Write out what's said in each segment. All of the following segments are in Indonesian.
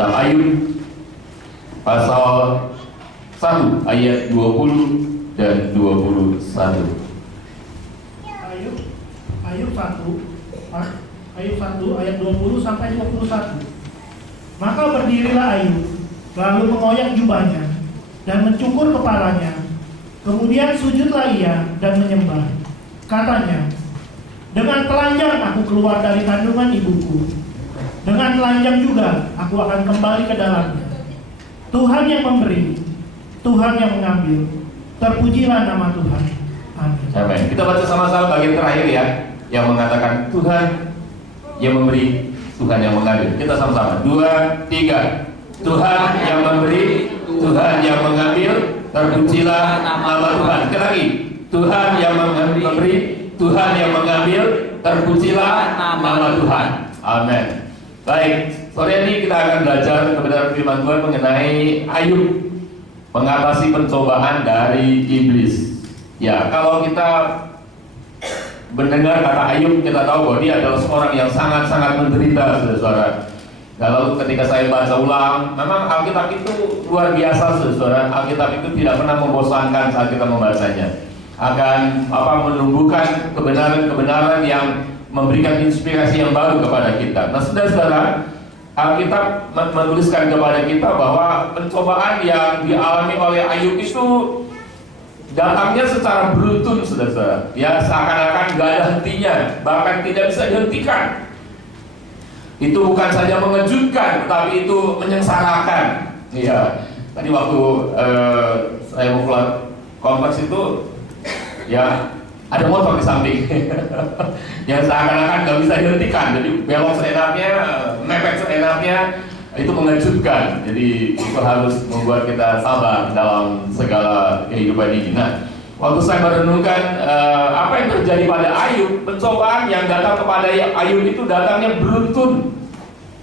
Kitab Ayub pasal 1 ayat 20 dan 21. Ayub 1 ayat 20 sampai 21. Maka berdirilah Ayub, lalu mengoyak jubahnya dan mencukur kepalanya. Kemudian sujudlah ia dan menyembah. Katanya, dengan telanjang aku keluar dari kandungan ibuku, dengan telanjang juga aku akan kembali ke dalamnya. Tuhan yang memberi, Tuhan yang mengambil, terpujilah nama Tuhan. Amin. Amin. Kita baca sama-sama bagian terakhir ya, yang mengatakan Tuhan yang memberi, Tuhan yang mengambil. Kita sama-sama, 2, 3. Tuhan yang memberi, Tuhan yang mengambil, terpujilah nama Tuhan. Sekali lagi, Tuhan yang memberi, Tuhan yang mengambil, terpujilah nama Tuhan. Amin. Baik, sore ini kita akan belajar kebenaran firman Tuhan mengenai Ayub mengatasi pencobaan dari iblis. Ya, kalau kita mendengar kata Ayub, kita tahu bahwa dia adalah seorang yang sangat-sangat menderita, saudara-saudara. Kalau ketika saya baca ulang, memang Alkitab itu luar biasa, saudara. Alkitab itu tidak pernah membosankan saat kita membacanya. Akan menumbuhkan kebenaran-kebenaran yang memberikan inspirasi yang baru kepada kita. Nah, saudara-saudara, Alkitab menuliskan kepada kita bahwa pencobaan yang dialami oleh Ayub itu datangnya secara beruntun, saudara-saudara. Ya, seakan-akan gak ada hentinya, bahkan tidak bisa dihentikan. Itu bukan saja mengejutkan, tapi itu menyengsarakan. Iya. Tadi waktu saya mau keluar kompleks itu, ya ada motor di samping, yang seakan-akan nggak bisa dihentikan. Jadi belok seenaknya, mepet seenaknya, itu mengejutkan. Jadi itu harus membuat kita sabar dalam segala kehidupan ini. Nah, waktu saya merenungkan apa yang terjadi pada Ayub, pencobaan yang datang kepada Ayub itu datangnya beruntun,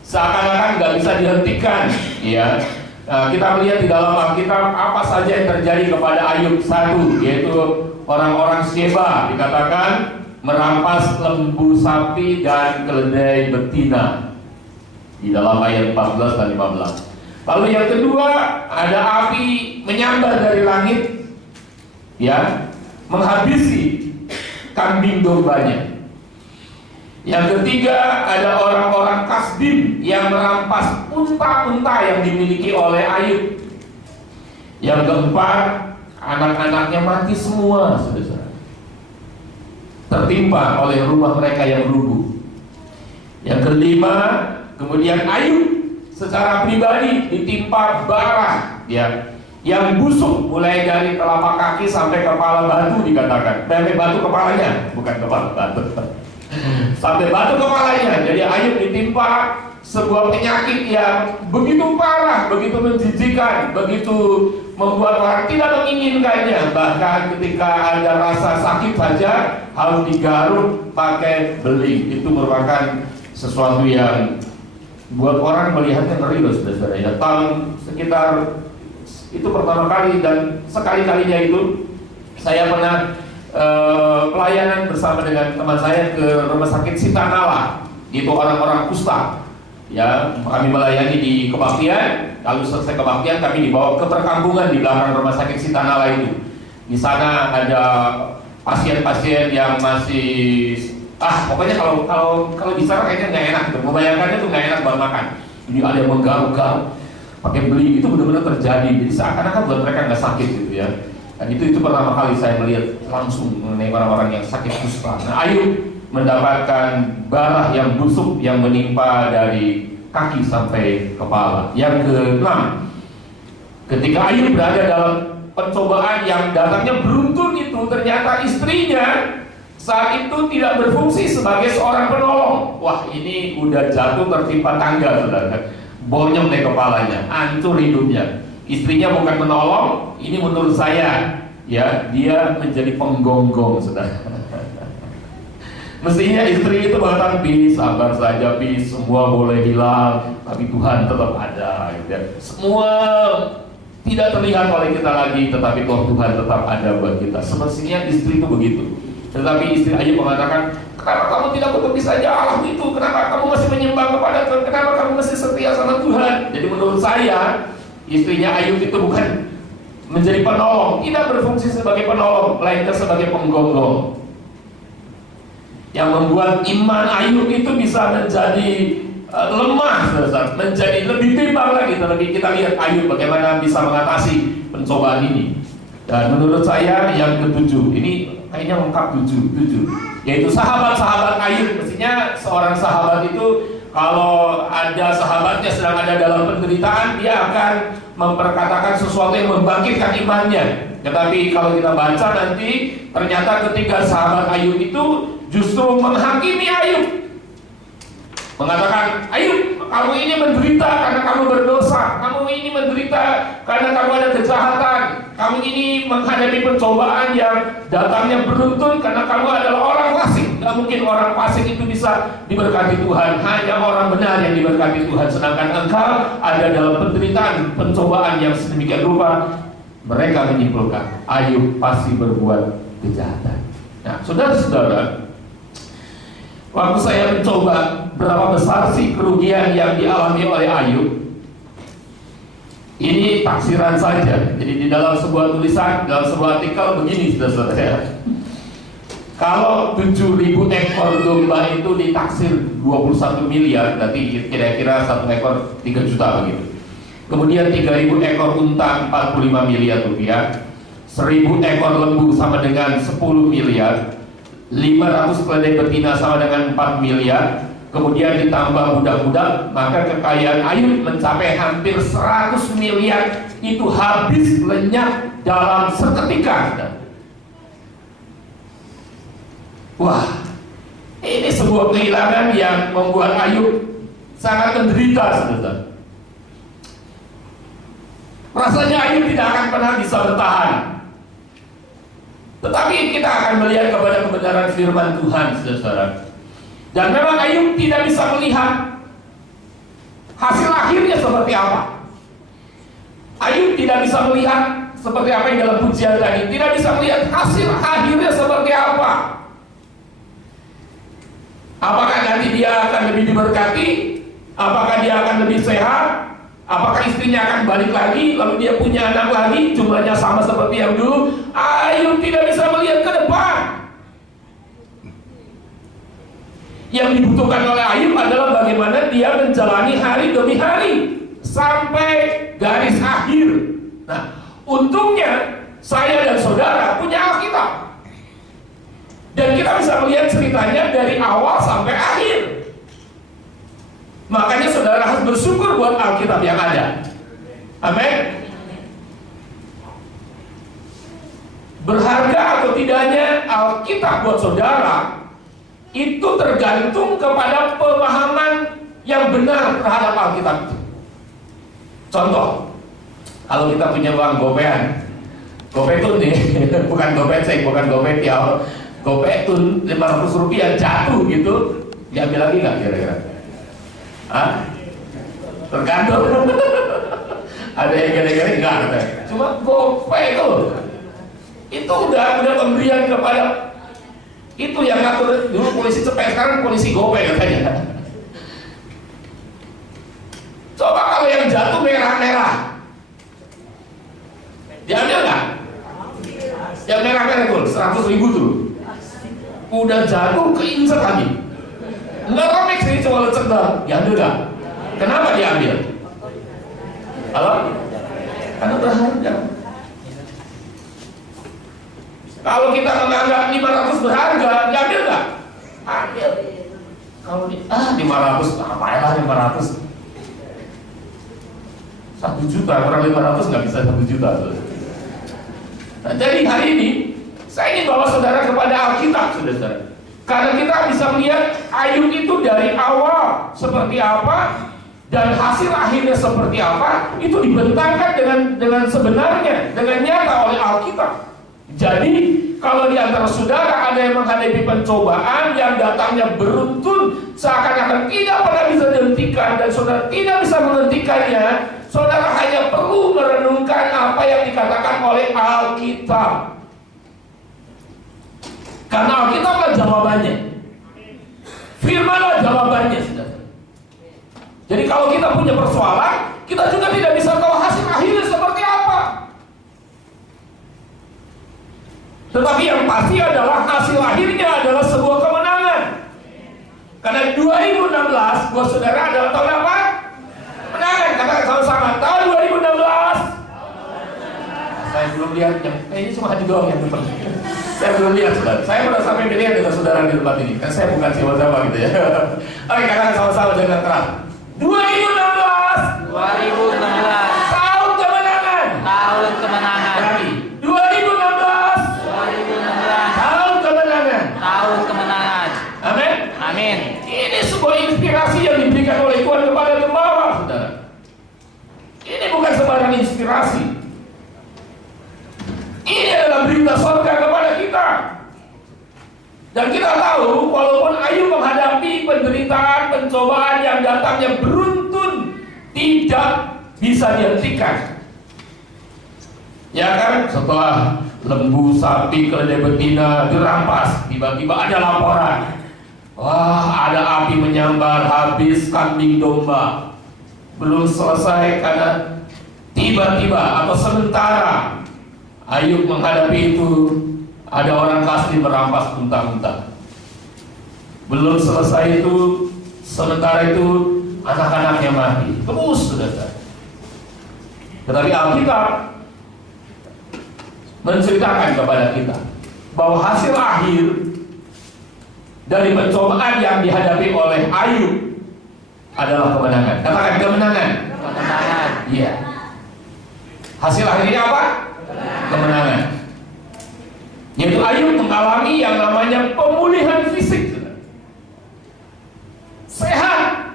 seakan-akan nggak bisa dihentikan. Ya, kita melihat di dalam Alkitab apa saja yang terjadi kepada Ayub. Satu, yaitu orang-orang Sheba dikatakan merampas lembu sapi dan keledai betina di dalam ayat 14 dan 15. Lalu yang kedua, ada api menyambar dari langit, ya, menghabisi kambing dombanya. Yang ketiga, ada orang-orang Kasdim yang merampas unta-unta yang dimiliki oleh Ayub. Yang keempat, anak-anaknya mati semua, saudara, tertimpa oleh rumah mereka yang rubuh. Yang kelima, kemudian Ayub secara pribadi ditimpa bara, ya, yang busuk mulai dari telapak kaki sampai kepala batu, dikatakan sampai batu kepalanya, bukan kepala batu, sampai batu kepalanya. Jadi Ayub ditimpa sebuah penyakit yang begitu parah, begitu menjijikan, begitu membuat orang tidak menginginkannya. Bahkan ketika ada rasa sakit saja harus digaruk pakai beling. Itu merupakan sesuatu yang buat orang melihatnya ngeri loh, saudara. Ya, tahun sekitar itu pertama kali dan sekali-kalinya itu saya pernah pelayanan bersama dengan teman saya ke rumah sakit Sitanala. Itu orang-orang kusta. Ya, kami melayani di kebaktian. Lalu selesai kebaktian kami dibawa ke perkampungan di belakang rumah sakit Sitanala itu. Di sana ada pasien-pasien yang masih pokoknya kalau bicara kayaknya nggak enak tuh. Membayangkannya tuh nggak enak buat makan. Jadi ada yang menggaruk-garuk pakai beling, itu benar-benar terjadi. Jadi seakan-akan buat mereka nggak sakit gitu ya. Dan itu pertama kali saya melihat langsung mengenai orang-orang yang sakit kusta. Nah, Ayub mendapatkan bara yang busuk yang menimpa dari kaki sampai kepala. Yang keenam, ketika Ayub berada dalam pencobaan yang datangnya beruntun itu, ternyata istrinya saat itu tidak berfungsi sebagai seorang penolong. Wah, ini udah jatuh tertimpa tangga, saudara. Bonyok deh kepalanya, hancur hidupnya. Istrinya bukan menolong, ini menurut saya, ya, dia menjadi penggonggong, saudara. Mestinya istri itu mengatakan, "Bis, sabar saja, bis, semua boleh hilang, tapi Tuhan tetap ada." Gitu. Semua tidak terlihat oleh kita lagi, tetapi Tuhan tetap ada buat kita. Semestinya istri itu begitu. Tetapi istri Ayub mengatakan, kenapa kamu tidak berbagi saja Allah itu? Kenapa kamu masih menyembah kepada Tuhan? Kenapa kamu masih setia sama Tuhan? Jadi menurut saya, istrinya Ayub itu bukan menjadi penolong, tidak berfungsi sebagai penolong, melainkan sebagai penggonggong, yang membuat iman Ayub itu bisa menjadi lemah, menjadi lebih bimbang lagi. Terlebih kita lihat Ayub bagaimana bisa mengatasi pencobaan ini. Dan menurut saya yang ketujuh, ini kayaknya lengkap tujuh, yaitu sahabat-sahabat Ayub. Mestinya seorang sahabat itu kalau ada sahabatnya sedang ada dalam penderitaan, dia akan memperkatakan sesuatu yang membangkitkan imannya. Tetapi kalau kita baca nanti, ternyata ketiga sahabat Ayub itu justru menghakimi Ayub, mengatakan, Ayub, kamu ini menderita karena kamu berdosa, kamu ini menderita karena kamu ada kejahatan, kamu ini menghadapi pencobaan yang datangnya beruntun karena kamu adalah orang fasik. Gak mungkin orang fasik itu bisa diberkati Tuhan, hanya orang benar yang diberkati Tuhan. Sedangkan engkau ada dalam penderitaan, pencobaan yang sedemikian rupa. Mereka menyimpulkan Ayub pasti berbuat kejahatan. Nah, saudara-saudara, waktu saya mencoba berapa besar sih kerugian yang dialami oleh Ayub, ini taksiran saja. Jadi di dalam sebuah tulisan, dalam sebuah artikel begini, saudara-saudara, kalau 7.000 ekor domba itu ditaksir 21 miliar, berarti kira-kira 1 ekor 3 juta begitu. Kemudian 3.000 ekor unta 45 miliar rupiah, 1.000 ekor lembu sama dengan 10 miliar, 500 keledai betina sama dengan 4 miliar, kemudian ditambah budak-budak, maka kekayaan Ayub mencapai hampir 100 miliar. Itu habis lenyap dalam seketika. Wah, ini sebuah kehilangan yang membuat Ayub sangat menderita, saudara. Rasanya Ayub tidak akan pernah bisa bertahan. Tetapi kita akan melihat kepada kebenaran firman Tuhan, saudara. Dan memang Ayub tidak bisa melihat hasil akhirnya seperti apa. Ayub tidak bisa melihat seperti apa yang dalam pujian tadi. Tidak bisa melihat hasil akhirnya seperti apa. Apakah nanti dia akan lebih diberkati? Apakah dia akan lebih sehat? Apakah istrinya akan balik lagi? Lalu dia punya anak lagi, jumlahnya sama seperti yang dulu? Ayub tidak bisa melihat ke depan. Yang dibutuhkan oleh Ayub adalah bagaimana dia menjalani hari demi hari sampai garis akhir. Nah, untungnya saya dan saudara punya Alkitab, dan kita bisa melihat ceritanya dari awal sampai akhir. Makanya saudara harus bersyukur buat Alkitab yang ada. Amin. Berharga atau tidaknya Alkitab buat saudara itu tergantung kepada pemahaman yang benar terhadap Alkitab. Contoh, kalau kita punya uang gopean, gopetun nih, bukan gopecek, bukan gopetial, gopetun 500 rupiah jatuh gitu, diambil lagi nggak kira-kira? Hah? Tergantung. Ada yang kira-kira enggak, cuma gope itu udah pemberian kepada itu yang ngatur dulu polisi cepet, sekarang polisi gope katanya. Coba kalau yang jatuh merah-merah, diambil nggak? Yang merah-merah itu 100.000 tuh, udah jatuh keinjek lagi. Enggak robek sih, cuma lecek dah. Diambil nggak? Kenapa diambil? Halo? Karena berharga. Kalau kita menganggap 500 berharga, diambil nggak? Ambil. Kalau 500, apalah 500? 1 juta, kurang 500 nggak bisa 1 juta. Nah, jadi hari ini saya ingin bawa saudara kepada Alkitab, saudara. Karena kita bisa melihat Ayub itu dari awal seperti apa dan hasil akhirnya seperti apa, itu dibentangkan dengan sebenarnya, dengan nyata oleh Alkitab. Jadi kalau di antara saudara ada yang menghadapi pencobaan yang datangnya beruntun, seakan-akan tidak pernah bisa dihentikan, dan saudara tidak bisa menghentikannya, saudara hanya perlu merenungkan apa yang dikatakan oleh Alkitab. Karena Alkitablah jawabannya. Firmanlah jawabannya, saudara. Jadi kalau kita punya persoalan, kita juga tidak bisa tahu hasil akhirnya seperti apa. Tetapi yang pasti adalah hasil akhirnya adalah sebuah kemenangan. Karena 2016 buat saudara adalah tahun apa? Kemenangan. Katakan sama-sama, tahun 2016. Saya belum lihat yang ini cuma Haji doang yang depan. Saya belum lihat, saudara. Saya pernah sampai melihat dengan saudara di tempat ini. Kan saya bukan siapa-siapa gitu ya. Oke, katakan sama-sama dengan keras. 2016. Tahun kemenangan. Tahun kemenangan. Lagi. 2016. Tahun kemenangan. Tahun kemenangan. Amin. Amin. Ini sebuah inspirasi yang diberikan oleh Tuhan kepada gembala, saudara. Ini bukan sembarang inspirasi. Ini adalah berita surga kepada kita. Dan kita tahu, walaupun Ayub menghadapi penderitaan, pencobaan yang datangnya beruntun, tidak bisa dihentikan. Ya kan, setelah lembu, sapi, keledai betina dirampas, tiba-tiba ada laporan. Wah, ada api menyambar habis kambing domba. Belum selesai karena tiba-tiba atau sementara Ayub menghadapi itu, ada orang kasih merampas unta-unta. Belum selesai itu, sementara itu anak-anaknya mati. Terus, saudara. Tetapi Alkitab menceritakan kepada kita bahwa hasil akhir dari pencobaan yang dihadapi oleh Ayub adalah kemenangan. Katakan kemenangan. Kemenangan. Iya. Hasil akhirnya apa? Kemenangan. Yaitu Ayub mengalami yang namanya pemulihan fisik, sehat,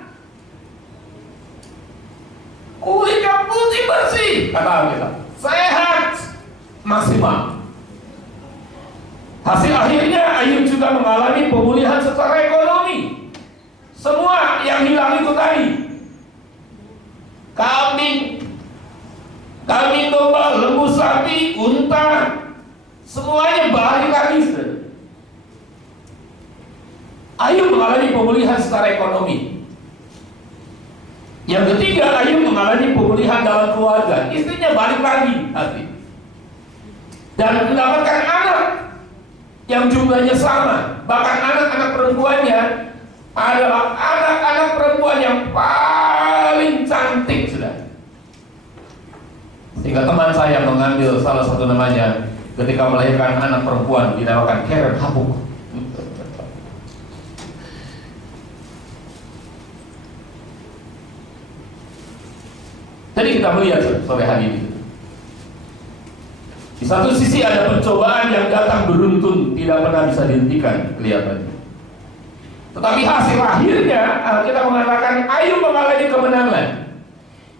kulitnya putih bersih, kata kita, sehat maksimal. Hasil akhirnya Ayub juga mengalami pemulihan secara ekonomi. Semua yang hilang itu tadi, kambing domba, lembu sapi, unta, semuanya balik lagi. Ayub mengalami pemulihan secara ekonomi. Yang ketiga, Ayub mengalami pemulihan dalam keluarga. Istrinya balik lagi hati. Dan mendapatkan anak yang jumlahnya sama. Bahkan anak-anak perempuannya adalah anak-anak perempuan yang paling cantik, sudah. Sehingga teman saya mengambil salah satu namanya ketika melahirkan anak perempuan dinamakan Karen Habuk. Jadi kita melihat sore hari ini, di satu sisi ada pencobaan yang datang beruntun, tidak pernah bisa dihentikan kelihatannya. Tetapi hasil akhirnya kita mengatakan Ayub mengalami kemenangan.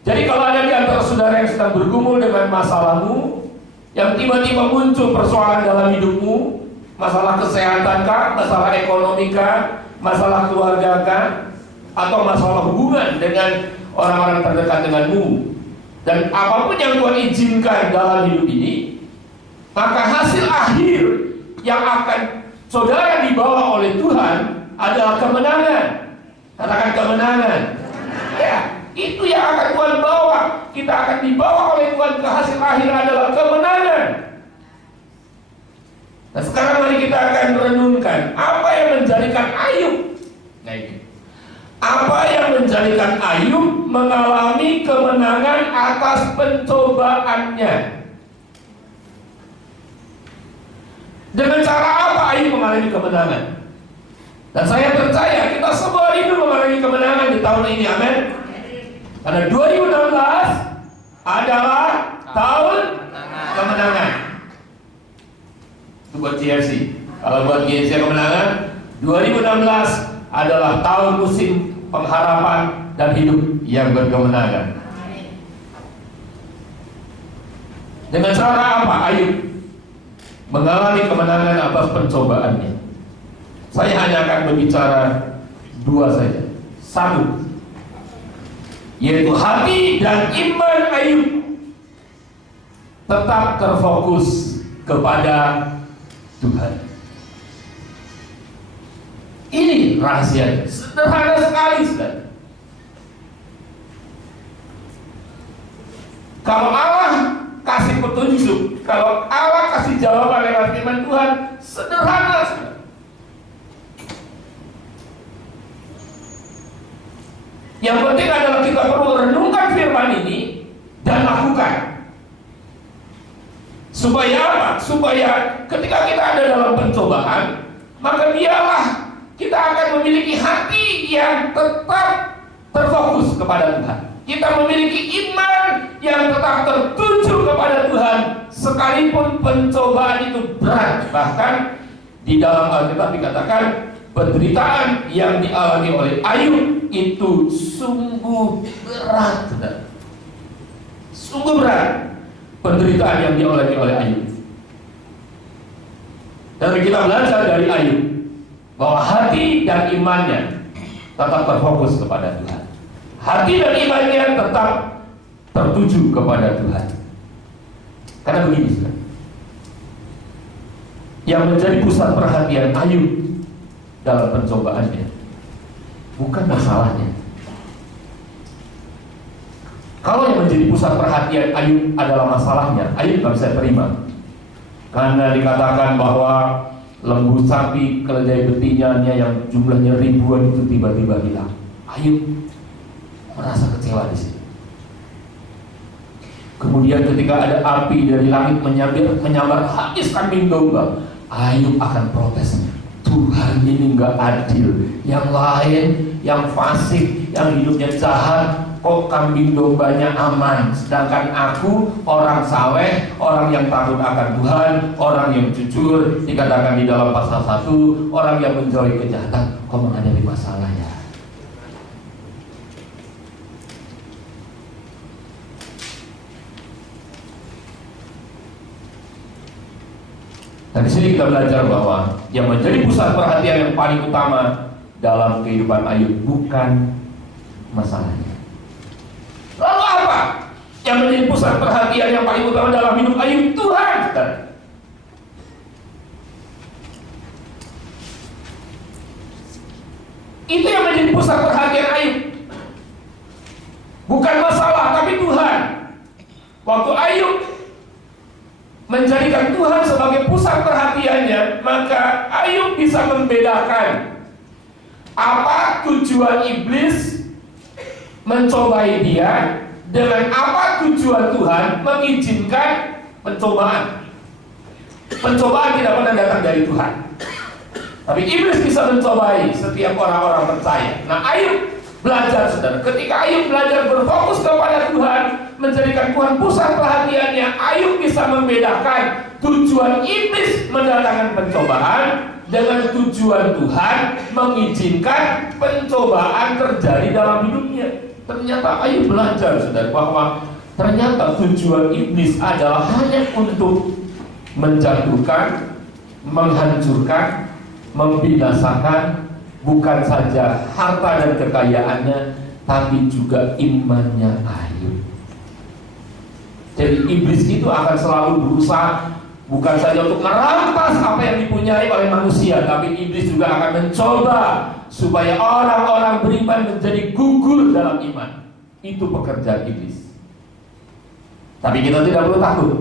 Jadi kalau ada di antara saudara yang sedang bergumul dengan masalahmu, yang tiba-tiba muncul persoalan dalam hidupmu, masalah kesehatan kah, masalah ekonomi kah, masalah keluarga kah, atau masalah hubungan dengan orang-orang terdekat denganmu, dan apapun yang Tuhan izinkan dalam hidup ini, maka hasil akhir yang akan saudara dibawa oleh Tuhan adalah kemenangan. Katakan kemenangan. Ya, itu yang akan Tuhan bawa. Kita akan dibawa oleh Tuhan ke hasil akhir adalah kemenangan. Nah, sekarang mari kita akan renungkan apa yang menjadikan Ayub. Nah, ini apa yang menjadikan Ayub mengalami kemenangan atas pencobaannya. Dengan cara apa Ayub mengalami kemenangan? Dan saya percaya kita semua rindu mengalami kemenangan di tahun ini, amin. Karena 2016 adalah tahun kemenangan. Itu buat GFC. Kalau buat GFC kemenangan, 2016 adalah tahun musim pengharapan dan hidup yang berkemenangan. Dengan cara apa Ayub mengalami kemenangan atas pencobaannya? Saya hanya akan berbicara dua saja. Satu, yaitu hati dan iman Ayub tetap terfokus kepada Tuhan. Ini rahasianya, sederhana sekali, saudara. Kalau Allah kasih petunjuk, kalau Allah kasih jawaban lewat firman Tuhan, sederhana, saudara. Yang penting adalah kita perlu renungkan firman ini dan lakukan. Supaya apa? Supaya ketika kita ada dalam pencobaan, maka dialah kita akan memiliki hati yang tetap terfokus kepada Tuhan. Kita memiliki iman yang tetap tertuju kepada Tuhan, sekalipun pencobaan itu berat. Bahkan di dalam Alkitab dikatakan penderitaan yang dialami oleh Ayub itu sungguh berat, saudara. Sungguh berat penderitaan yang dialami oleh Ayub. Dan kita belajar dari Ayub bahwa hati dan imannya tetap terfokus kepada Tuhan. Hati dan imannya tetap tertuju kepada Tuhan. Karena begini, saudara, yang menjadi pusat perhatian Ayub dalam pencobaannya bukan masalahnya. Kalau yang menjadi pusat perhatian Ayub adalah masalahnya, Ayub nggak bisa terima. Karena dikatakan bahwa lembu sapi keledai betinanya yang jumlahnya ribuan itu tiba-tiba hilang. Ayub merasa kecewa di sini. Kemudian ketika ada api dari langit menyambar habis kambing domba, Ayub akan protes. Tuhan ini nggak adil. Yang lain, yang fasik, yang hidupnya jahat, kok kambing dombanya aman, sedangkan aku orang saleh, orang yang takut akan Tuhan, orang yang jujur, dikatakan di dalam pasal 1, orang yang menjauhi kejahatan, kok menghadapi masalah ya. Dan di sini kita belajar bahwa yang menjadi pusat perhatian yang paling utama dalam kehidupan Ayub bukan masalahnya. Lalu apa yang menjadi pusat perhatian yang paling utama dalam hidup Ayub? Tuhan. Itu yang menjadi pusat perhatian Ayub. Bukan masalah, tapi Tuhan. Waktu Ayub menjadikan Tuhan sebagai pusat perhatiannya, maka Ayub bisa membedakan apa tujuan iblis mencobai dia dengan apa tujuan Tuhan mengizinkan pencobaan. Pencobaan tidak pernah datang dari Tuhan, tapi iblis bisa mencobai setiap orang-orang percaya. Nah, Ayub belajar, saudara. Ketika Ayub belajar berfokus kepada Tuhan, menjadikan Tuhan pusat perhatiannya, Ayub bisa membedakan tujuan iblis mendatangkan pencobaan dengan tujuan Tuhan mengizinkan pencobaan terjadi dalam hidupnya. Ternyata Ayub belajar, saudara, bahwa ternyata tujuan iblis adalah hanya untuk menjatuhkan, menghancurkan, membinasakan bukan saja harta dan kekayaannya, tapi juga imannya Ayub. Jadi iblis itu akan selalu berusaha bukan saja untuk merampas apa yang dipunyai oleh manusia, tapi iblis juga akan mencoba supaya orang-orang beriman menjadi gugur dalam iman. Itu pekerjaan iblis. Tapi kita tidak perlu takut.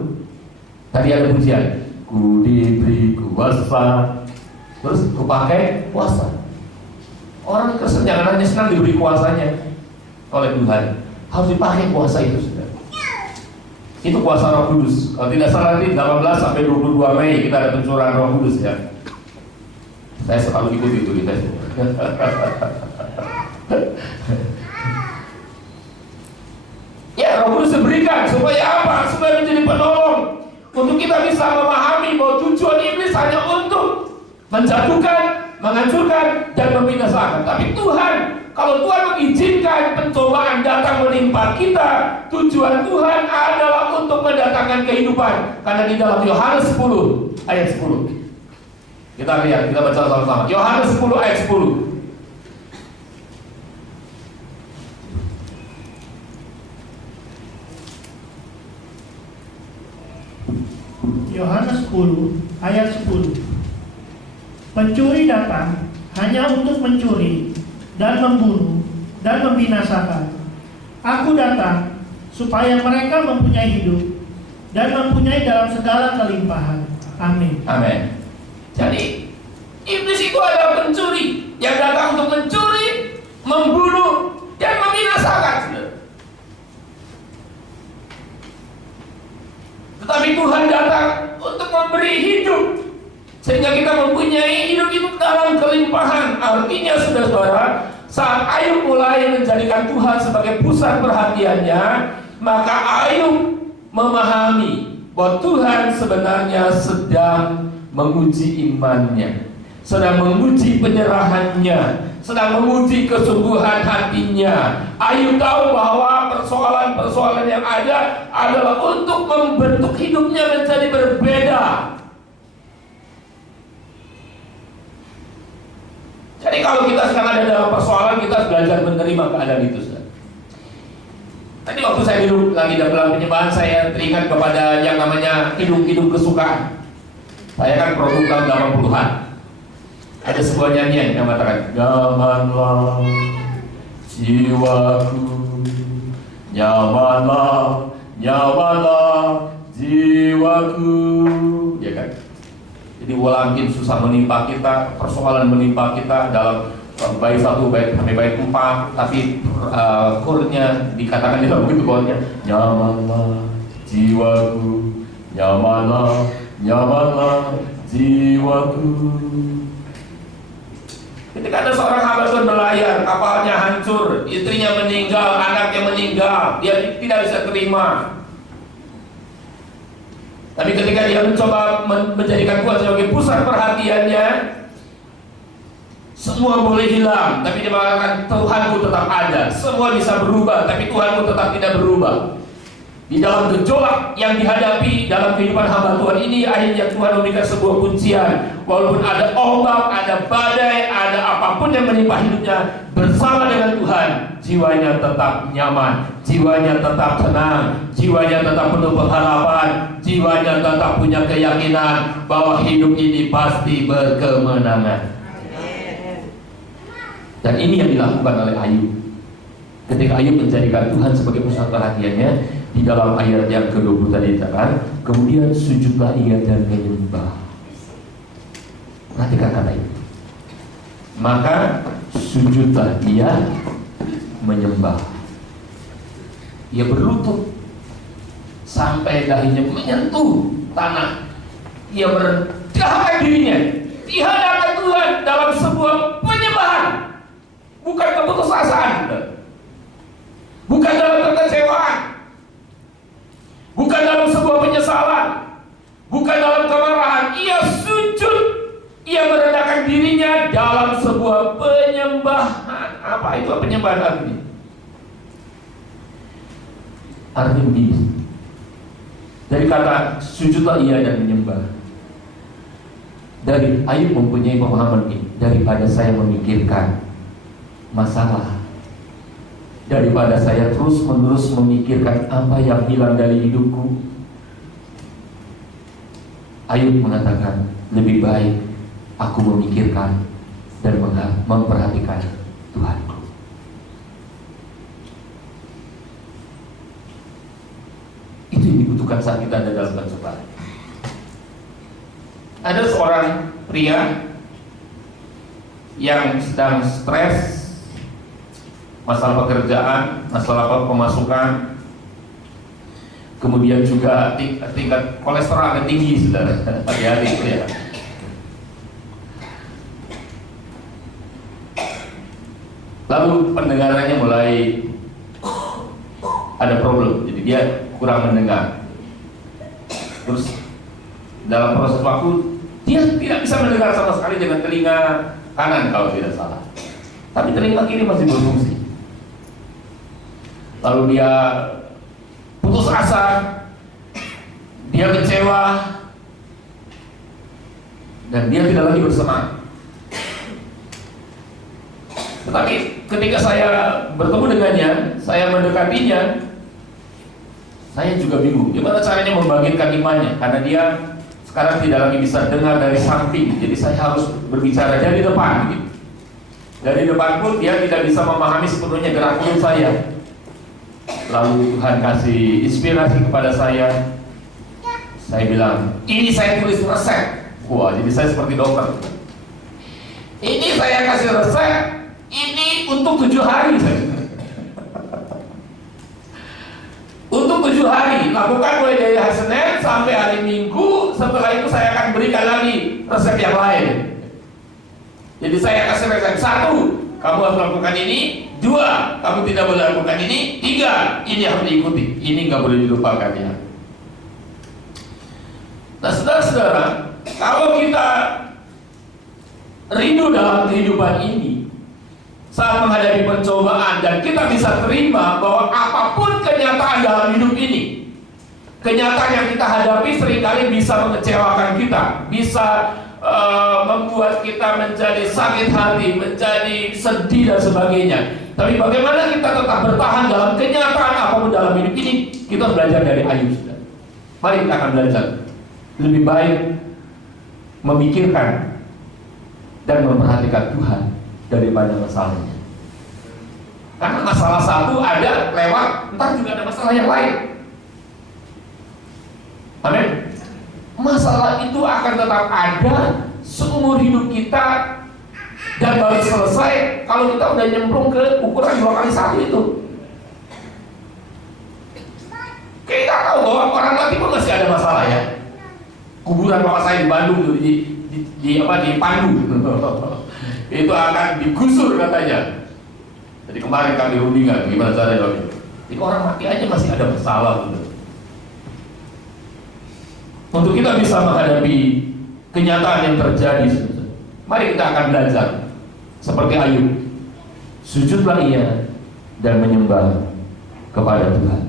Tadi ada pujian, ku diberi kuasa, terus ku pakai kuasa. Orang Kristen jangan hanya senang diberi kuasanya oleh Tuhan, harus dipakai kuasa itu, saudara. Itu kuasa Roh Kudus. Kalau tidak salah nanti 18 sampai 22 Mei kita ada pencurahan Roh Kudus ya. Saya selalu ikut itu di Facebook. Ya, Roh Kudus diberikan supaya apa? Supaya menjadi penolong untuk kita bisa memahami bahwa tujuan iblis hanya untuk menjatuhkan, menghancurkan, dan membinasakan. Tapi Tuhan, kalau Tuhan mengizinkan pencobaan datang menimpa kita, tujuan Tuhan adalah untuk mendatangkan kehidupan. Karena di dalam Yohanes 10 ayat 10, kita lihat, kita baca sama-sama. Yohanes 10 ayat 10. Yohanes 10 ayat 10. Pencuri datang hanya untuk mencuri dan membunuh dan membinasakan. Aku datang supaya mereka mempunyai hidup dan mempunyai dalam segala kelimpahan. Amin. Amin. Jadi iblis itu adalah pencuri yang datang untuk mencuri, membunuh, dan membinasakan. Tetapi Tuhan datang untuk memberi hidup, sehingga kita mempunyai hidup itu dalam kelimpahan. Artinya saudara-saudara, saat Ayub mulai menjadikan Tuhan sebagai pusat perhatiannya, maka Ayub memahami bahwa Tuhan sebenarnya sedang menguji imannya, sedang menguji penyerahannya, sedang menguji kesungguhan hatinya. Ayub tahu bahwa persoalan-persoalan yang ada adalah untuk membentuk hidupnya menjadi berbeda. Jadi kalau kita sekarang ada dalam persoalan, kita harus belajar menerima keadaan itu. Tadi waktu saya duduk lagi dalam penyembahan, saya teringat kepada yang namanya hidung-hidung kesukaan. Saya kan produk tahun 80-an. Ada sebuah nyanyian yang mengatakan, nyamanlah jiwaku, nyamanlah, nyamanlah jiwaku, ya kan? Jadi walaupun susah menimpa kita, persoalan menimpa kita dalam bait 1 sampai bait 4, tapi chordnya dikatakan di dalam itu chordnya, nyamanlah jiwaku, nyamanlah, nyamanlah jiwaku. Ketika ada seorang hamba Tuhan berlayar, kapalnya hancur, istrinya meninggal, anaknya meninggal, dia tidak bisa terima. Tapi ketika dia mencoba menjadikan Tuhan sebagai pusat perhatiannya, semua boleh hilang, tapi dia mengatakan Tuhanku tetap ada. Semua bisa berubah, tapi Tuhanku tetap tidak berubah. Di dalam gejolak yang dihadapi dalam kehidupan hamba Tuhan ini, akhirnya Tuhan memberikan sebuah kuncian. Walaupun ada ombak, ada badai, ada apapun yang menimpa hidupnya, bersama dengan Tuhan, jiwanya tetap nyaman, jiwanya tetap tenang, jiwanya tetap penuh pengharapan, jiwanya tetap punya keyakinan bahwa hidup ini pasti berkemenangan. Dan ini yang dilakukan oleh Ayub. Ketika Ayub menjadikan Tuhan sebagai pusat perhatiannya, di dalam ayat yang ke-20 tadi dikatakan, kemudian sujudlah ia dan menyembah. Perhatikan kata itu. Maka sujudlah ia menyembah. Ia berlutut sampai dahinya menyentuh tanah. Ia merendahkan dirinya di hadapan Tuhan dalam sebuah penyembahan. Bukan keputusasaan, bukan dalam kekecewaan, bukan dalam sebuah penyesalan, bukan dalam kemarahan. Ia sujud, ia merendahkan dirinya dalam sebuah penyembahan. Apa itu penyembahan artinya? Artinya begini, dari kata sujudlah ia dan menyembah, dari Ayub mempunyai pemahaman ini, daripada saya memikirkan masalah, daripada saya terus-menerus memikirkan apa yang hilang dari hidupku, Ayub mengatakan lebih baik aku memikirkan dan memperhatikan Tuhanku. Itu yang dibutuhkan saat kita ada dalam pencobaan. Ada seorang pria yang sedang stres, masalah pekerjaan, masalah pemasukan, kemudian juga tingkat kolesterol yang tinggi, saudara. Hati-hati ya. Lalu pendengarannya mulai ada problem, jadi dia kurang mendengar. Terus dalam proses waktu dia tidak bisa mendengar sama sekali dengan telinga kanan kalau tidak salah, tapi telinga kiri masih berfungsi. Lalu dia putus asa, dia kecewa, dan dia tidak lagi bersemangat. Tetapi ketika saya bertemu dengannya, saya mendekatinya, saya juga bingung gimana caranya membangkitkan imannya, karena dia sekarang tidak lagi bisa dengar dari samping, jadi saya harus berbicara dari depan gitu. Dari depan pun dia tidak bisa memahami sepenuhnya gerak mulut saya. Lalu Tuhan kasih inspirasi kepada saya. Saya bilang, ini saya tulis resep. Wah, jadi saya seperti dokter. Ini saya kasih resep. Ini untuk 7 hari. Untuk 7 hari. Lakukan mulai dari hari Senin sampai hari Minggu. Setelah itu saya akan berikan lagi resep yang lain. Jadi saya kasih resep 1, kamu harus melakukan ini. 2, kamu tidak boleh lakukan ini. 3, ini harus diikuti. Ini nggak boleh dilupakan ya. Nah, saudara-saudara, kalau kita rindu dalam kehidupan ini, saat menghadapi pencobaan, dan kita bisa terima bahwa apapun kenyataan dalam hidup ini, kenyataan yang kita hadapi seringkali bisa mengecewakan kita, bisa membuat kita menjadi sakit hati, menjadi sedih dan sebagainya. Tapi bagaimana kita tetap bertahan dalam kenyataan apapun dalam hidup ini? Kita harus belajar dari Ayub. Mari kita akan belajar. Lebih baik memikirkan dan memperhatikan Tuhan daripada masalahnya. Karena masalah satu ada lewat, ntar juga ada masalah yang lain. Amin. Masalah itu akan tetap ada seumur hidup kita, dan baru selesai kalau kita udah nyemplung ke ukuran 2 kali 1 itu. Kita tahu bahwa orang mati pun masih ada masalah ya. Kuburan bapak saya di Bandung tuh, di Pandu itu akan digusur katanya. Jadi kemarin kami rundingan gimana caranya. Jadi orang mati aja masih ada masalah gitu. Untuk kita bisa menghadapi kenyataan yang terjadi, mari kita akan belajar seperti Ayub. Sujudlah ia dan menyembah kepada Tuhan.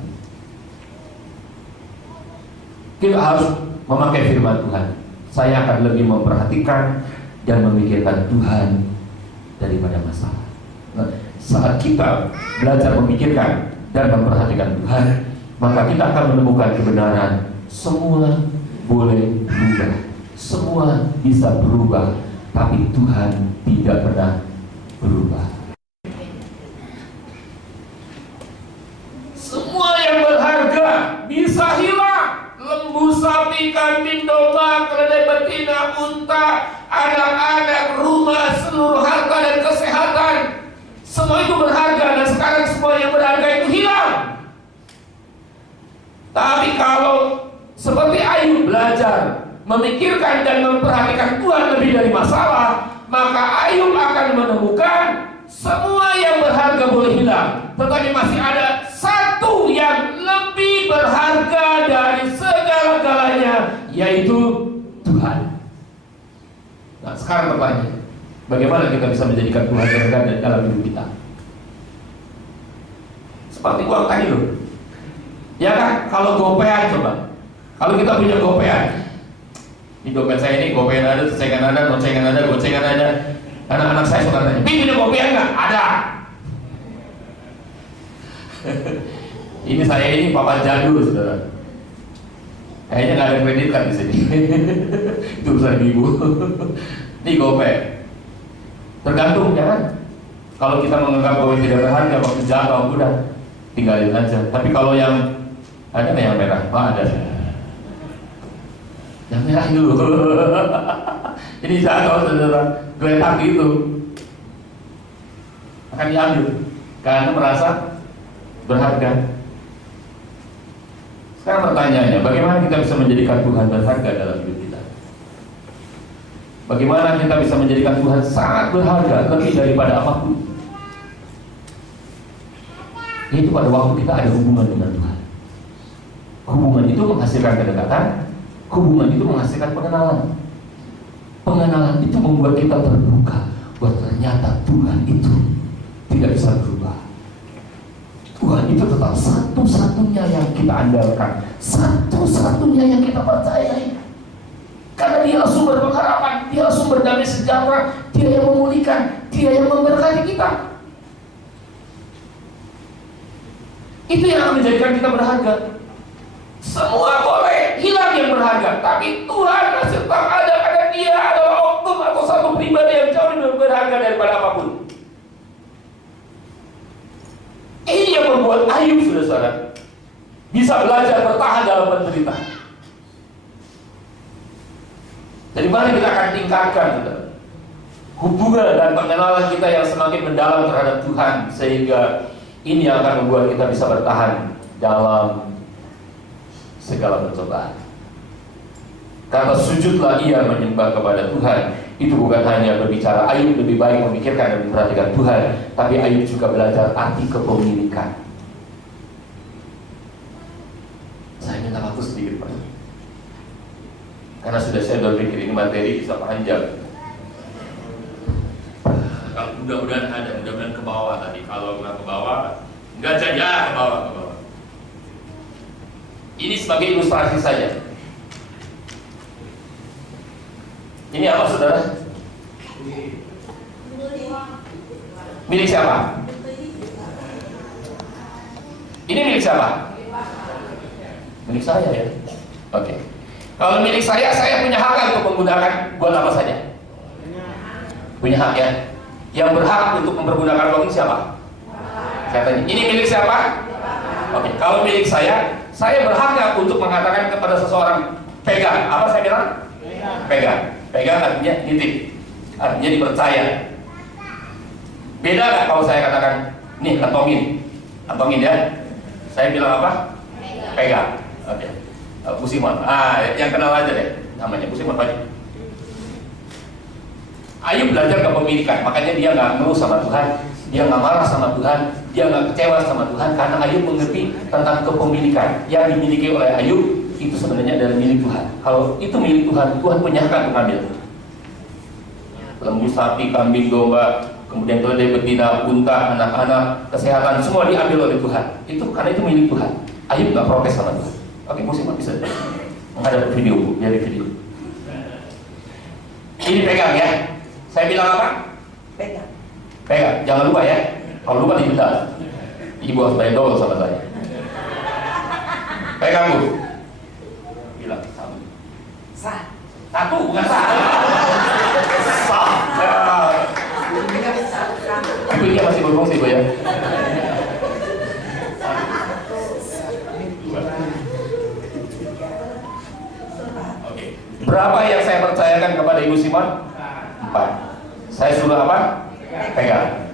Kita harus memakai firman Tuhan. Saya akan lebih memperhatikan dan memikirkan Tuhan daripada masalah. Nah, saat kita belajar memikirkan dan memperhatikan Tuhan, maka kita akan menemukan kebenaran. Semua boleh berubah, semua bisa berubah, tapi Tuhan tidak pernah berubah. Semua yang berharga bisa hilang. Lembu, sapi, kambing, domba, keledai betina, unta, anak-anak, rumah, seluruh harta dan kesehatan, semua itu berharga, dan sekarang semua yang berharga itu hilang. Tapi kalau seperti Ayub belajar memikirkan dan memperhatikan Tuhan lebih dari masalah, maka Ayub akan menemukan semua yang berharga boleh hilang, tetapi masih ada satu yang lebih berharga dari segala-galanya, yaitu Tuhan. Nah, sekarang pertanyaan, bagaimana kita bisa menjadikan Tuhan berharga dalam hidup kita? Seperti uang tadi loh, ya kan? Kalau gopean coba, kalau kita punya gopean, ini dompet saya ini gopean ada, gocengan ada, gocengan ada, gocengan ada. Anak-anak saya suka tanya, "Bi, punya gopean nggak?" Ada. Ini saya ini papa jadul, saudara. Kayaknya nggak ada kredit kan di sini. Itu urusan ibu. Ini gopek. Tergantung ya kan. Kalau kita menganggap bahwa tidak berharga, waktu jatuh udah tinggalin aja. Tapi kalau yang ada yang merah, ada. Yang merah dulu. Ini jatuh, saudara. Geletak gitu. Akan diambil karena merasa berharga. Sekarang pertanyaannya, bagaimana kita bisa menjadikan Tuhan berharga dalam hidup kita? Bagaimana kita bisa menjadikan Tuhan sangat berharga, lebih daripada apapun? Itu pada waktu kita ada hubungan dengan Tuhan. Hubungan itu menghasilkan kedekatan, hubungan itu menghasilkan pengenalan. Pengenalan itu membuat kita terbuka bahwa ternyata Tuhan itu tidak bisa berubah. Tuhan itu tetap satu-satunya yang kita andalkan, satu-satunya yang kita percayai. Karena Dia sumber pengharapan, Dia sumber damai sejahtera, Dia yang memulihkan, Dia yang memberkati kita. Itu yang akan menjadikan kita berharga. Semua boleh hilang yang berharga, tapi Tuhan masih tetap ada. Karena Dia adalah oknum atau satu pribadi yang jauh lebih berharga daripada apapun. membuat Ayub, saudara, bisa belajar bertahan dalam penderitaan. Jadi mari kita akan tingkatkan, saudara, hubungan dan pengenalan kita yang semakin mendalam terhadap Tuhan, sehingga ini yang akan membuat kita bisa bertahan dalam segala pencobaan. Kata sujudlah ia menyembah kepada Tuhan, itu bukan hanya berbicara Ayub lebih baik memikirkan dan memperhatikan Tuhan, tapi Ayub juga belajar arti kepemilikan. Saya minta waktu sedikit, Pak, karena sudah saya berpikir ini materi bisa panjang. Kalau mudah-mudahan ada, mudah-mudahan ke bawah tadi. Kalau nggak ke bawah, nggak jadi, ya ke bawah, ke bawah. Ini sebagai ilustrasi saja. Ini apa, saudara? Milik siapa? Ini milik siapa? Milik saya, ya. Oke. Kalau milik saya punya hak untuk menggunakan buat apa saja? Punya hak, ya. Yang berhak untuk mempergunakan uang ini siapa? Saya tanya. Ini milik siapa? Oke. Kalau milik saya berhak nggak untuk mengatakan kepada seseorang pegang? Apa saya bilang? Pegang. Pegang artinya nitip, artinya dipercaya. Beda nggak kalau saya katakan, nih kantongin ya. Saya bilang apa? Pegang. Oke. Bu Simon. Yang kenal aja deh, namanya Bu Simon Pak. Ayub belajar kepemilikan, makanya dia nggak ngeluh sama Tuhan, dia nggak marah sama Tuhan, dia nggak kecewa sama Tuhan, karena Ayub mengerti tentang kepemilikan yang dimiliki oleh Ayub. Itu sebenarnya adalah milik Tuhan. Kalau itu milik Tuhan, Tuhan punya hak untuk ambil. Lembu, sapi, kambing, domba, kemudian keledai, betina, unta, anak-anak, kesehatan, semua diambil oleh Tuhan. Itu karena itu milik Tuhan. Ayub nggak protes sama Tuhan. Oke, musim bisa menghadap video, Bu, dari video. Ini pegang ya. Saya bilang apa? Pegang. Jangan lupa ya. Kalau lupa didenda. Ibu harus bayar double sama saya. Pegang, Bu. Bilang satu. Satu bukan sah. Ibu ini masih berfungsi, Bu, ya. Oke. Berapa yang saya percayakan kepada Ibu Simon? 4. Saya suruh apa? Pegang.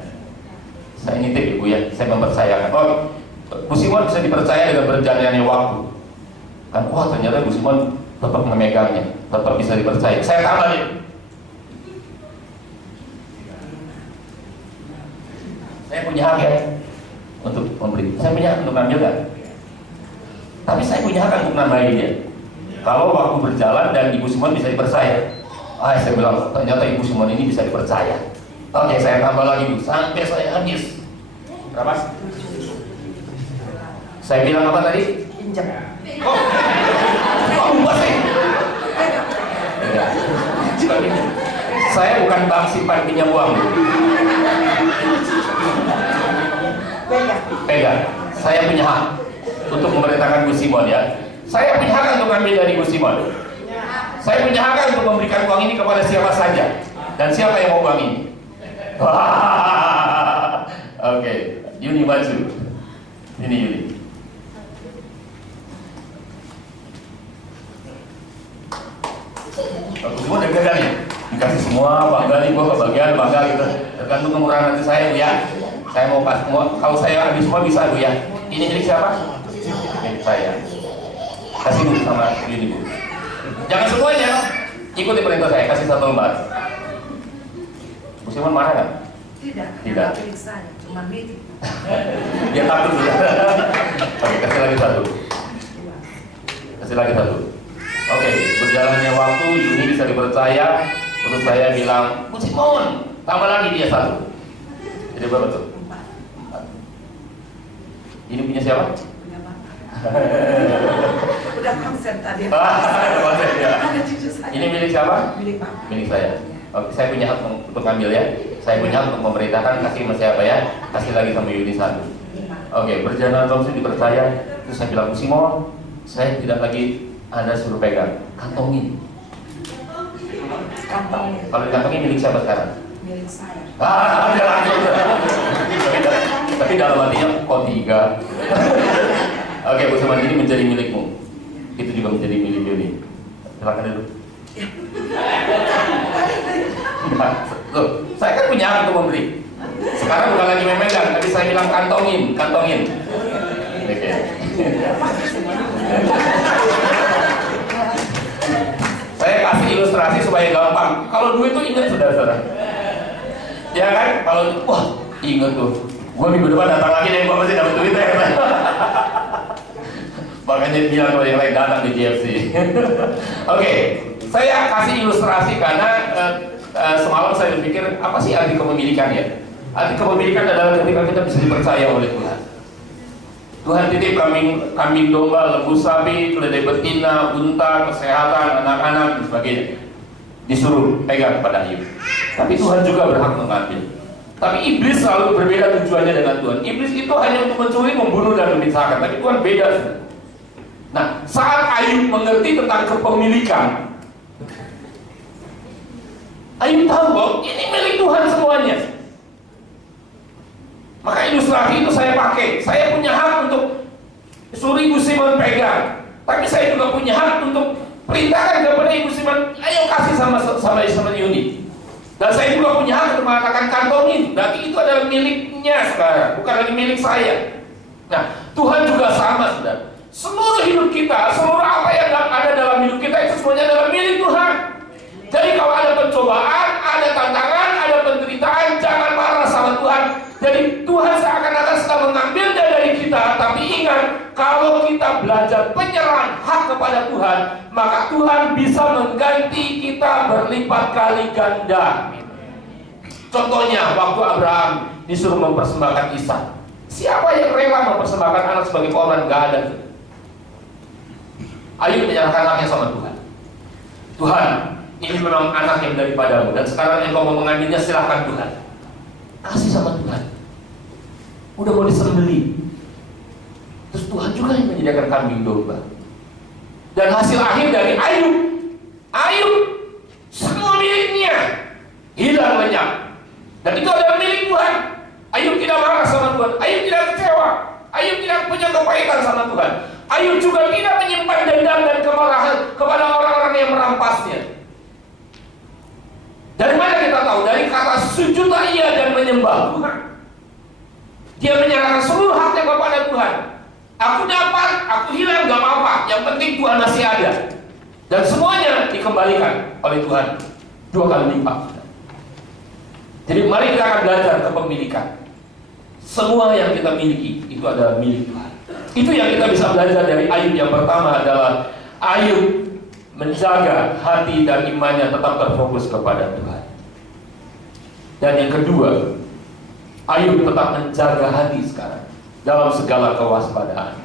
Saya nitip, Ibu, ya. Saya mempercayakan. Oh, Bu Simon bisa dipercaya dengan berjalannya waktu. Kan, wah ternyata Bu Simon tetap memegangnya, tetap bisa dipercaya. Saya tambah nih. Saya punya hak ya untuk memberi. Saya punya hak untuk ambil kan? Tapi saya punya hak untuk nambahin dia. Kalau waktu berjalan dan Ibu Simon bisa dipercaya. Saya bilang ternyata Ibu Simon ini bisa dipercaya. Oke, saya tambah lagi, Bu, sampai saya habis. Berapa? Saya bilang apa tadi? Pinjam. Kok lupa sih? Saya bukan bank simpan pinjam uang. Pegang. Saya punya hak untuk memerintahkan Bu Simon, ya. Saya punya hak untuk ambil dari Bu Simon. Saya punya hak untuk memberikan uang ini kepada siapa saja dan siapa yang mau uang ini. Oke, Yuni maju. Ini Yuni. Aku semua deg-degan nih, dikasih semua, bangga nih, gua kebagian, bangga gitu. Tergantung kemurahan hati saya, Bu, ya. Saya mau pas, kalau saya habis semua bisa, Bu, ya. Ini milik siapa? Milik saya. Kasih Bu sama Yuni, Bu. Jangan semuanya, ikuti perintah saya, kasih 1 lembar. Bu Simon marah nggak? Tidak. Milik saya, cuma milik. Dia takut sudah. Oke, kasih lagi 1. Kasih lagi 1. Oke, berjalannya waktu, Yuni bisa dipercaya. Terus saya bilang, Bu Simon, tambah lagi dia 1. Jadi berapa tuh? 4. Ini punya siapa? Punya Bapak. Udah konsen tadi. Konsen, ya. Ada cucu saya. Ini milik siapa? Milik Bapak. Milik saya. Oke, saya punya hak untuk ambil, ya. Saya punya hak untuk memerintahkan, kasih sama siapa, ya. Kasih lagi sama Yuni 1. Oke, berjalan waktu dipercaya. Terus saya bilang, Bu Simon, saya tidak lagi Anda suruh pegang, kantongin. Kantongnya. Kalau dikantongin milik siapa sekarang? Milik saya. Ada langsung. Tapi dalam hatinya, kok 3? Oke, bersama ini menjadi milikmu. Itu juga menjadi milik Yuni. Silakan dulu. Loh, saya kan punya hak untuk memberi. Sekarang bukan lagi memegang, tapi saya bilang kantongin. Oke. Saya kasih ilustrasi supaya gampang. Kalau duit itu ingat saudara-saudara. Ya kan? Kalau wah ingat tuh. Gua minggu depan datang lagi deh, gua masih dapat duit ya. Makanya bilang kalau yang lain datang di GFC. Oke, saya kasih ilustrasi karena semalam saya berpikir apa sih arti kepemilikan ya? Arti kepemilikan adalah ketika kita bisa dipercaya oleh Tuhan. Tuhan titip kambing domba, lembu sapi, keledai betina, unta, kesehatan, anak-anak dan sebagainya. Disuruh pegang pada Ayub. Tapi Tuhan juga berhak mengambil. Tapi iblis selalu berbeda tujuannya dengan Tuhan. Iblis itu hanya untuk mencuri, membunuh dan memisahkan. Tapi Tuhan beda. Nah, saat Ayub mengerti tentang kepemilikan, Ayub tahu bahwa ini milik Tuhan semuanya. Maka ilustrasi itu saya pakai. Saya punya hak untuk suruh Ibu Simon pegang, tapi saya juga punya hak untuk perintahkan kepada Ibu Simon, ayo kasih sama Yuni. Dan saya juga punya hak untuk mengatakan kantongin. Berarti itu adalah miliknya sekarang, bukan lagi milik saya. Nah, Tuhan juga sama, saudara. Seluruh hidup kita, seluruh apa yang ada dalam hidup kita itu semuanya adalah milik Tuhan. Jadi kalau ada pencobaan, ada tantangan, ada penderitaan, jangan marah sama Tuhan. Jadi Tuhan seakan-akan sedang mengambilnya dari kita. Tapi ingat, kalau kita belajar penyerahan hak kepada Tuhan, maka Tuhan bisa mengganti kita berlipat kali ganda. Contohnya, waktu Abraham disuruh mempersembahkan Ishak, siapa yang rela mempersembahkan anak sebagai korban? Gak ada. Ayub menyerahkan anaknya sama Tuhan. Tuhan, ini memang anak yang daripadamu, dan sekarang engkau mau mengambilnya, silahkan Tuhan. Kasih sama Tuhan. Udah mau disembelih. Terus Tuhan juga yang menyediakan kambing domba. Dan hasil akhir dari Ayub semua miliknya hilang lenyap. Dan itu adalah milik Tuhan. Ayub tidak marah sama Tuhan. Ayub tidak kecewa. Ayub tidak punya kepahitan sama Tuhan. Ayub juga tidak menyimpan dendam dan kemarahan kepada orang-orang yang merampasnya. Dari mana kita tahu? Dari kata sujudlah ia dan menyembah Tuhan. Dia menyerahkan seluruh haknya kepada Tuhan. Aku dapat, aku hilang, gak apa-apa. Yang penting Tuhan masih ada. Dan semuanya dikembalikan oleh Tuhan 2 kali lipat. Jadi mari kita akan belajar kepemilikan. Semua yang kita miliki itu adalah milik Tuhan. Itu yang kita bisa belajar dari Ayub. Yang pertama adalah Ayub menjaga hati dan imannya tetap berfokus kepada Tuhan. Dan yang kedua, Ayub tetap menjaga hati sekarang dalam segala kewaspadaan.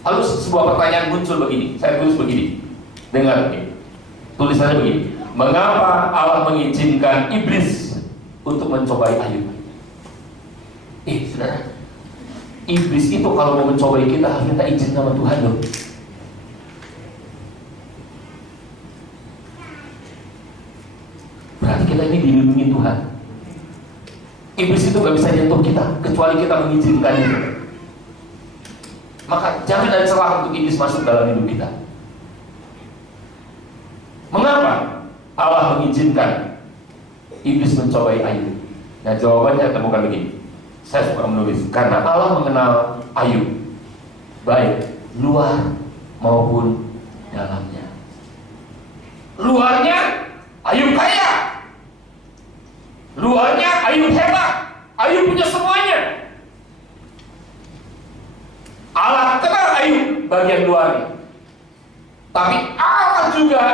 Lalu sebuah pertanyaan muncul begini, saya tulis begini, dengar begini, tulisannya begini: mengapa Allah mengizinkan iblis untuk mencobai Ayub? Saudara, iblis itu kalau mau mencobai kita harus minta izin sama Tuhan loh. Berarti kita ini dilindungi Tuhan. Iblis itu gak bisa nyentuh kita kecuali kita mengizinkannya. Maka jangan ada celah untuk iblis masuk dalam hidup kita. Mengapa Allah mengizinkan iblis mencobai Ayub? Nah, jawabannya temukan begini. Saya suka menulis, karena Allah mengenal Ayub baik luar maupun dalamnya. Luarnya Ayub kaya, luarnya Ayub hebat, Ayub punya semuanya. Allah kenal Ayub bagian luarnya, tapi Allah juga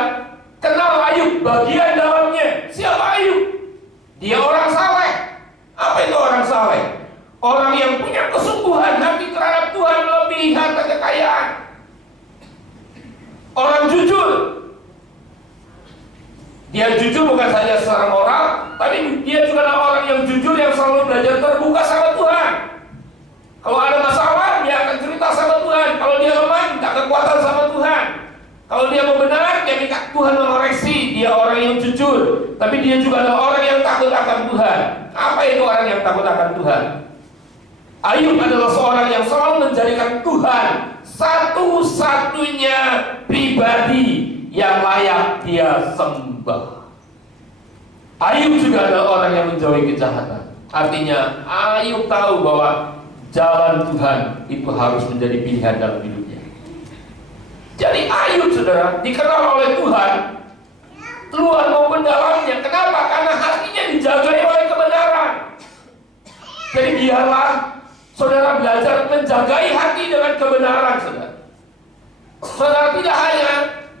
kenal Ayub bagian dalamnya. Siapa Ayub? Dia orang saleh. Apa itu orang saleh? Orang yang punya kesungguhan hati terhadap Tuhan melebihi harta kekayaan. Orang jujur. Dia jujur bukan saja seorang orang, tapi dia juga adalah orang yang jujur yang selalu belajar terbuka sama Tuhan. Kalau ada masalah, dia akan cerita sama Tuhan. Kalau dia lemah, minta kekuatan sama Tuhan. Kalau dia mau benar, dia minta Tuhan mengoreksi. Dia orang yang jujur, tapi dia juga adalah orang yang takut akan Tuhan. Apa itu orang yang takut akan Tuhan? Ayub adalah seorang yang selalu menjadikan Tuhan satu-satunya pribadi yang layak dia sembah. Ayub juga adalah orang yang menjauhi kejahatan. Artinya Ayub tahu bahwa jalan Tuhan itu harus menjadi pilihan dalam hidupnya. Jadi Ayub, saudara, dikenal oleh Tuhan luar maupun dalamnya. Kenapa? Karena hatinya dijagai oleh kebenaran. Jadi biarlah saudara belajar menjagai hati dengan kebenaran, saudara. Saudara tidak hanya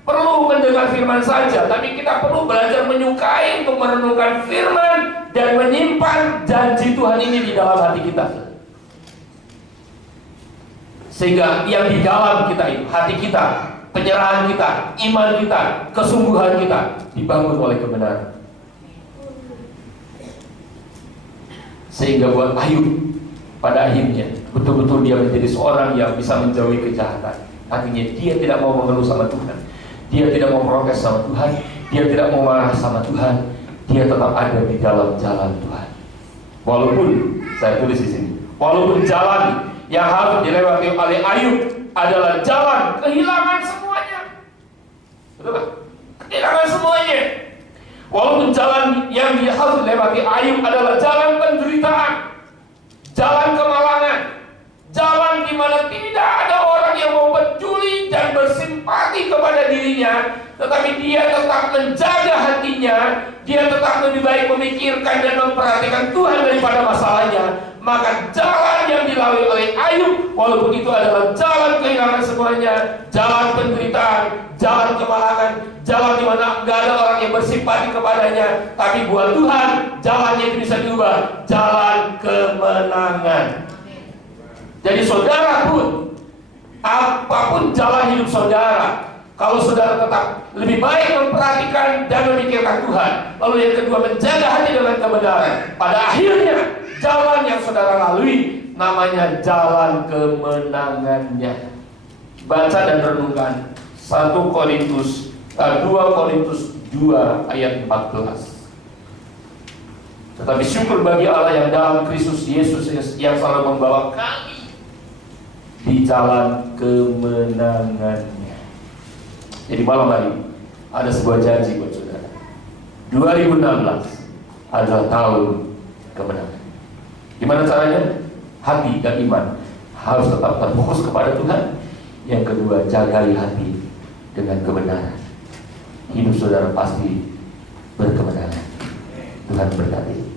perlu mendengar firman saja, tapi kita perlu belajar menyukai untuk merenungkan firman dan menyimpan janji Tuhan ini di dalam hati kita, saudara. Sehingga yang di dalam kita itu, hati kita, penyerahan kita, iman kita, kesungguhan kita dibangun oleh kebenaran. Sehingga buat Ayub pada akhirnya betul-betul dia menjadi seorang yang bisa menjauhi kejahatan. Artinya dia tidak mau mengeluh sama Tuhan, dia tidak mau protes sama Tuhan, dia tidak mau marah sama Tuhan, dia tetap ada di dalam jalan Tuhan. Walaupun saya tulis di sini, walaupun jalan yang harus dilewati oleh Ayub adalah jalan kehilangan semuanya. Betul kan? Kehilangan semuanya. Walaupun jalan yang harus dilewati Ayub adalah jalan penderitaan, jalan kemalangan, jalan di mana tidak ada orang yang mau peduli dan bersimpati kepada dirinya, tetapi dia tetap menjaga hatinya, dia tetap lebih baik memikirkan dan memperhatikan Tuhan daripada masalahnya. Maka jalan yang dilalui oleh Ayub, walaupun itu adalah jalan kehilangan semuanya, jalan penderitaan, jalan kemalangan, jalan di mana nggak ada orang yang bersimpati kepadanya, tapi buat Tuhan jalannya itu bisa diubah, jalan kemenangan. Jadi saudara pun, apapun jalan hidup saudara, kalau saudara tetap lebih baik memperhatikan dan memikirkan Tuhan, lalu yang kedua menjaga hati dengan kebenaran, pada akhirnya jalan yang saudara lalui namanya jalan kemenangannya. Baca dan renungkan 2 Korintus 2 ayat 14. Tetapi syukur bagi Allah yang dalam Kristus Yesus yang selalu membawa kami di jalan kemenangannya. Jadi malam hari ada sebuah janji buat saudara. 2016 adalah tahun kemenangan. Gimana caranya? Hati dan iman harus tetap terfokus kepada Tuhan. Yang kedua, jagai hati dengan kebenaran. Hidup saudara pasti berkemenangan. Tuhan berkati.